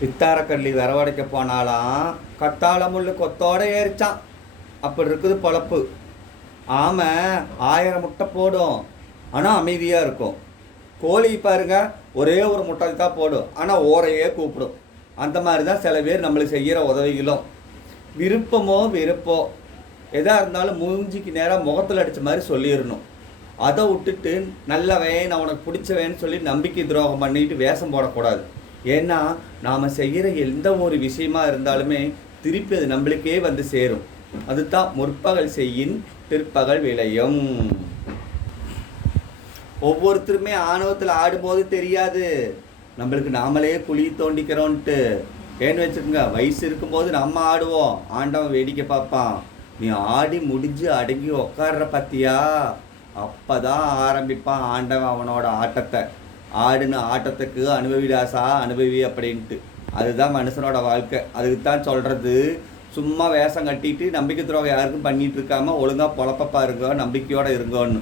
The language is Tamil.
பித்தாரக்கள்ளி வரவடைக்க போனாலாம் கத்தாழ முள்ளு கொத்தோட ஏறிச்சான். அப்படி இருக்குது பொழப்பு. ஆமை ஆயிரம் முட்டை போடும். ஆனால் அமைதியாக இருக்கும். கோழி பாருங்க ஒரே ஒரு முட்டை தான் போடும். ஆனால் ஓரையே கூப்பிடும். அந்த மாதிரி தான் சில பேர் நம்மளுக்கு செய்கிற உதவிகளும். விருப்பமோ விருப்போ எதாக இருந்தாலும் மூஞ்சிக்கு நேராக முகத்தில் அடித்த மாதிரி சொல்லிடணும். அதை விட்டுட்டு நல்லவன் நான் உனக்கு பிடிச்சவன்னு சொல்லி நம்பிக்கை துரோகம் பண்ணிட்டு வேஷம் போடக்கூடாது. ஏன்னா நாம் செய்கிற எந்த ஒரு விஷயமா இருந்தாலுமே திருப்பி அது நம்மளுக்கே வந்து சேரும். அதுதான் முற்பகல் செய்யின் பிற்பகல் விளையும். ஒவ்வொருத்தருமே ஆணவத்தில் ஆடும்போது தெரியாது. நம்மளுக்கு நாமளே குழி தோண்டிக்கிறோன்ட்டு. ஏன்னு வச்சுக்கோங்க வயசு இருக்கும்போது நம்ம ஆடுவோம். ஆண்டவன் வேடிக்கை பார்ப்பான். நீ ஆடி முடிஞ்சு அடங்கி உக்காடுற பத்தியா? அப்பதான் ஆரம்பிப்பான் ஆண்டவன் அவனோட ஆட்டத்தை. ஆடுன ஆட்டத்துக்கு அனுபவிடாசா அனுபவி அப்படின்ட்டு. அதுதான் மனுஷனோட வாழ்க்கை. அதுக்கு தான் சொல்கிறது சும்மா வேஷம் கட்டிட்டு நம்பிக்கை துரோகம் யாருக்கும் பண்ணிட்டு இருக்காமல் ஒழுங்காக பொழப்பப்பா பாருங்க நம்பிக்கையோடு இருங்கோன்னு.